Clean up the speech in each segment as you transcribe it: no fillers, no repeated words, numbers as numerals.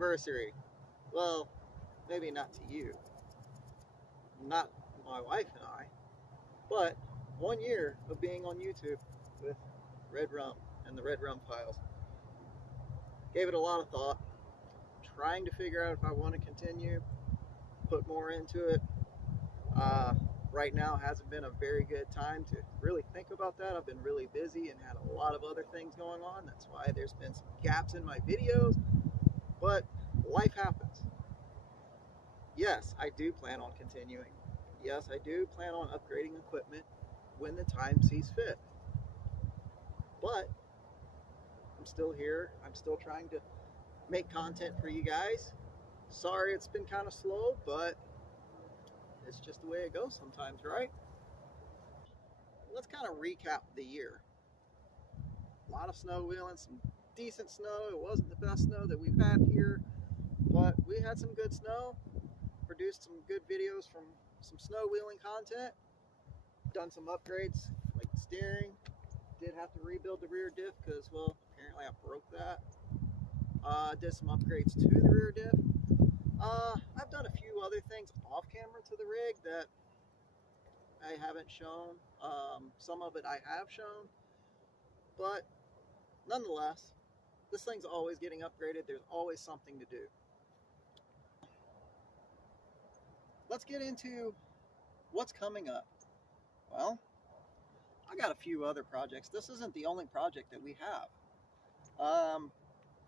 anniversary. Well, maybe not to you, not my wife and I, but 1 year of being on YouTube with Red Rum and the Red Rum Files. Gave it a lot of thought, trying to figure out if I want to continue, put more into it. Right now hasn't been a very good time to really think about that. I've been really busy and had a lot of other things going on. That's why there's been some gaps in my videos, but life happens. Yes, I do plan on continuing. Yes, I do plan on upgrading equipment when the time sees fit. But I'm still here. I'm still trying to make content for you guys. Sorry it's been kind of slow, but it's just the way it goes sometimes, right? Let's kind of recap the year. A lot of snow wheeling, some decent snow. It wasn't the best snow that we've had here, but we had some good snow. Produced some good videos from some snow wheeling content. Done some upgrades like the steering. Did have to rebuild the rear diff because, well, apparently I broke that. Did some upgrades to the rear diff. I've done a few other things off camera to the rig that I haven't shown. Some of it I have shown, but nonetheless, this thing's always getting upgraded. There's always something to do. Let's get into what's coming up. Well, I got a few other projects. This isn't the only project that we have.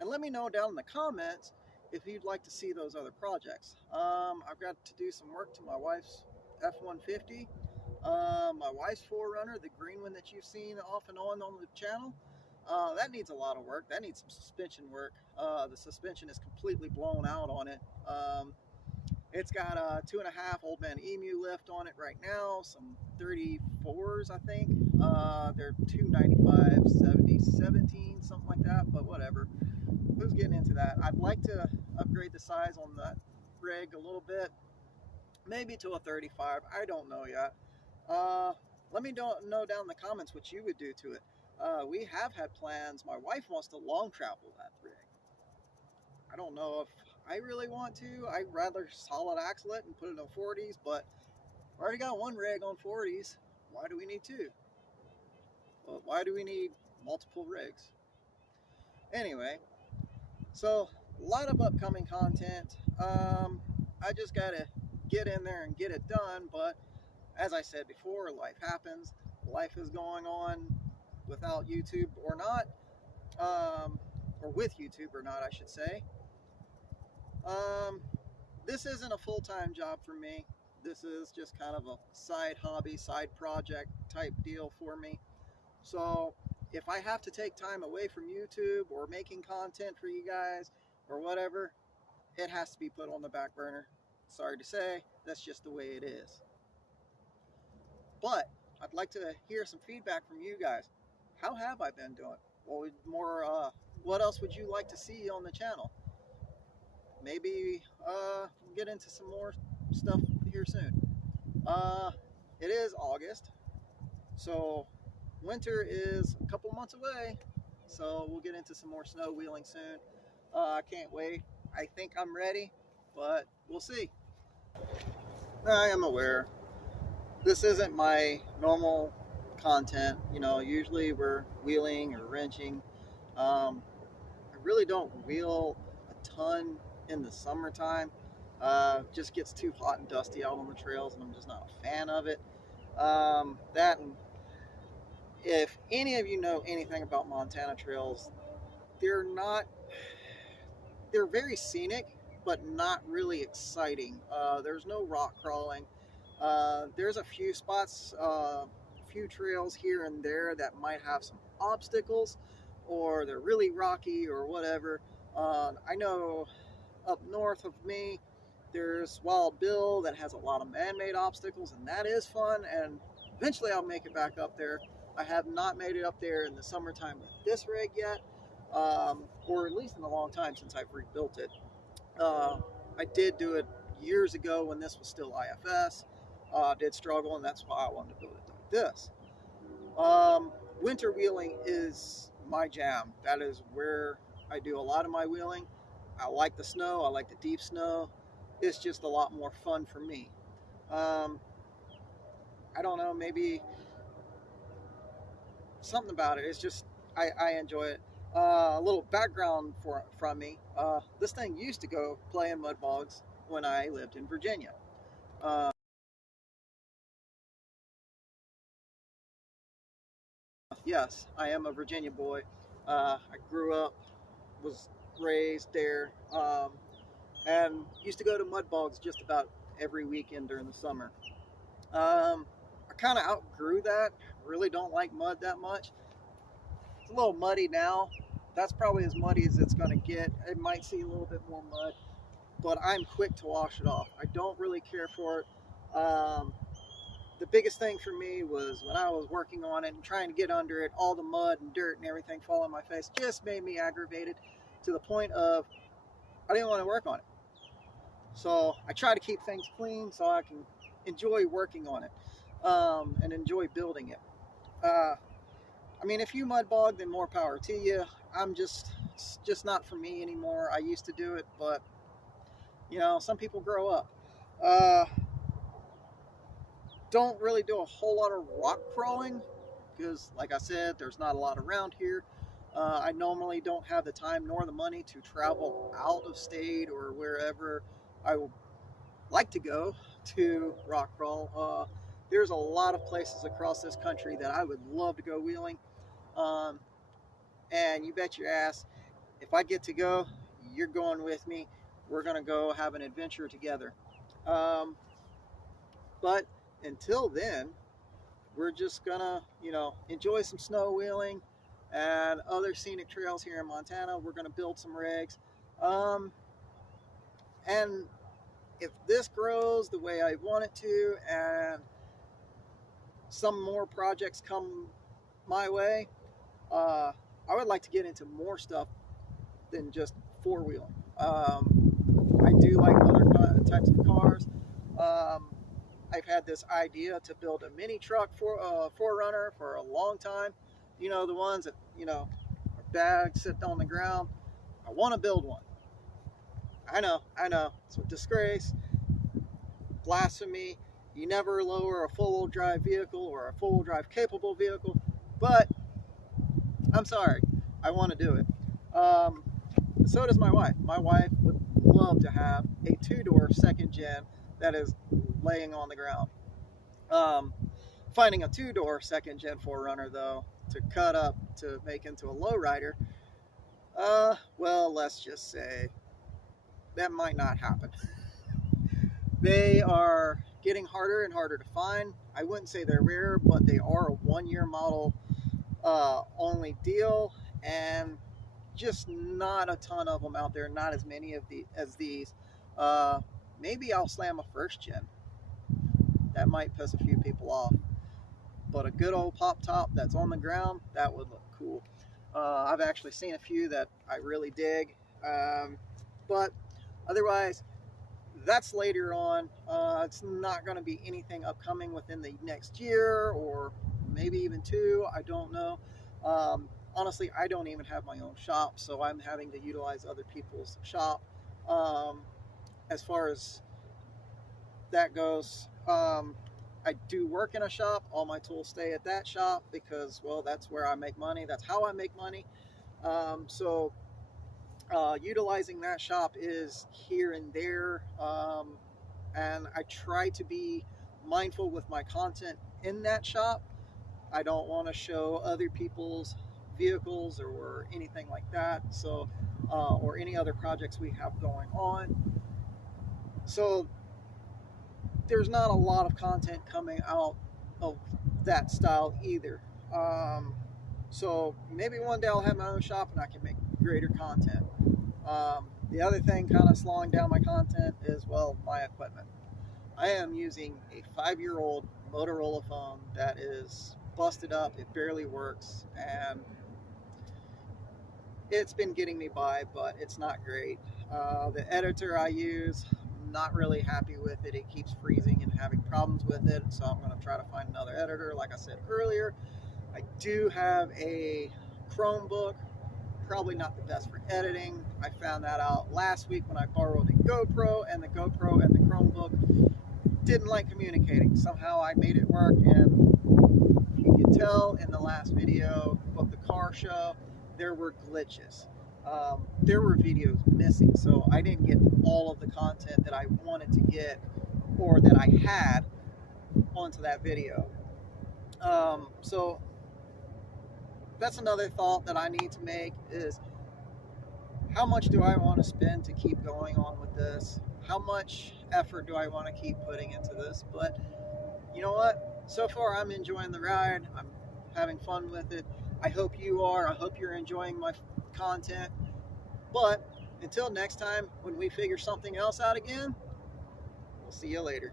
And let me know down in the comments if you'd like to see those other projects. I've got to do some work to my wife's F-150. My wife's 4Runner, the green one that you've seen off and on the channel. That needs a lot of work. That needs some suspension work. The suspension is completely blown out on it. It's got a 2.5 Old Man Emu lift on it right now, some 34s, I think. They're 295, 70, 17, something like that, but whatever. Who's getting into that? I'd like to upgrade the size on that rig a little bit, maybe to a 35. I don't know yet. Let me know down in the comments what you would do to it. We have had plans. My wife wants to long travel that rig. I don't know if I really want to. I'd rather solid axle it and put it on 40s, but I already got one rig on 40s. Why do we need two? Well, why do we need multiple rigs? Anyway, so a lot of upcoming content. I just gotta get in there and get it done, but as I said before, life happens. Life is going on without YouTube or not, or with YouTube or not, I should say. This isn't a full-time job for me. This is just kind of a side hobby, side project type deal for me. So if I have to take time away from YouTube or making content for you guys or whatever, it has to be put on the back burner. Sorry to say, that's just the way it is. But I'd like to hear some feedback from you guys. How have I been doing? What else would you like to see on the channel? Maybe we'll get into some more stuff here soon. It is August, so winter is a couple months away, so we'll get into some more snow wheeling soon. I can't wait. I think I'm ready, but we'll see. I am aware this isn't my normal content. You know, usually we're wheeling or wrenching. I really don't wheel a ton in the summertime. Just gets too hot and dusty out on the trails, and I'm just not a fan of it. That, and if any of you know anything about Montana trails, they're very scenic, but not really exciting. There's no rock crawling. There's a few spots, a few trails here and there that might have some obstacles, or they're really rocky or whatever. I know up north of me, there's Wild Bill that has a lot of man-made obstacles, and that is fun, and eventually I'll make it back up there. I have not made it up there in the summertime with this rig yet, or at least in a long time since I've rebuilt it. I did do it years ago when this was still IFS. Did struggle, and that's why I wanted to build it like this. Winter wheeling is my jam. That is where I do a lot of my wheeling. I like the snow. I like the deep snow. It's just a lot more fun for me. I don't know, maybe something about it. It's just I enjoy it. A little background from me. This thing used to go play in mud bogs when I lived in Virginia. Uh, yes, I am a Virginia boy. I grew up, was raised there, and used to go to mud bogs just about every weekend during the summer. I kind of outgrew that. Really don't like mud that much. It's a little muddy now. That's probably as muddy as it's going to get. It might see a little bit more mud, but I'm quick to wash it off. I don't really care for it. The biggest thing for me was when I was working on it and trying to get under it, all the mud and dirt and everything falling on my face just made me aggravated to the point of I didn't want to work on it. So I try to keep things clean so I can enjoy working on it, and enjoy building it. I mean, if you mud bog, then more power to you. It's just not for me anymore. I used to do it, but some people grow up. Uh, don't really do a whole lot of rock crawling because, like I said, there's not a lot around here. I normally don't have the time nor the money to travel out of state or wherever I would like to go to rock crawl. There's a lot of places across this country that I would love to go wheeling. Um, and you bet your ass, if I get to go, you're going with me. We're going to go have an adventure together. Um, but until then, we're just going to, enjoy some snow wheeling and other scenic trails here in Montana. We're going to build some rigs. And if this grows the way I want it to and some more projects come my way, I would like to get into more stuff than just four-wheeling. I do like other types of cars. I've had this idea to build a mini truck for Forerunner for a long time. The ones that are bags sitting on the ground. I want to build one. I know, it's a disgrace, blasphemy. You never lower a four-wheel drive vehicle or a four-wheel drive capable vehicle, but I'm sorry, I want to do it. So does my wife. My wife would love to have a two-door second gen that is laying on the ground. Finding a two-door second gen Forerunner though to cut up to make into a lowrider, well, let's just say that might not happen. They are getting harder and harder to find. I wouldn't say they're rare, but they are a one-year model only deal, and just not a ton of them out there. Not as many as these. Maybe I'll slam a first gen. That might piss a few people off. But a good old pop top that's on the ground, that would look cool. I've actually seen a few that I really dig. But otherwise, that's later on. It's not going to be anything upcoming within the next year or maybe even two. I don't know. Honestly, I don't even have my own shop, so I'm having to utilize other people's shop. As far as that goes, I do work in a shop. All my tools stay at that shop because, well, that's where I make money. That's how I make money. So utilizing that shop is here and there. And I try to be mindful with my content in that shop. I don't want to show other people's vehicles or anything like that. So, or any other projects we have going on. So there's not a lot of content coming out of that style either. So maybe one day I'll have my own shop and I can make greater content. The other thing kind of slowing down my content is, well, my equipment. I am using a 5-year-old Motorola phone that is busted up. It barely works, and it's been getting me by, but it's not great. The editor I use, I'm not really happy with it. It keeps freezing and having problems with it, so I'm going to try to find another editor. Like I said earlier, I do have a Chromebook probably not the best for editing. I found that out last week when I borrowed a GoPro, and the GoPro and the Chromebook didn't like communicating. Somehow I made it work, and you can tell in the last video of the car show, there were glitches. There were videos missing, so I didn't get all of the content that I wanted to get or that I had onto that video. So that's another thought that I need to make is, how much do I want to spend to keep going on with this? How much effort do I want to keep putting into this? But you know what? So far I'm enjoying the ride. I'm having fun with it. I hope you are. I hope you're enjoying my content. But until next time, when we figure something else out again, we'll see you later.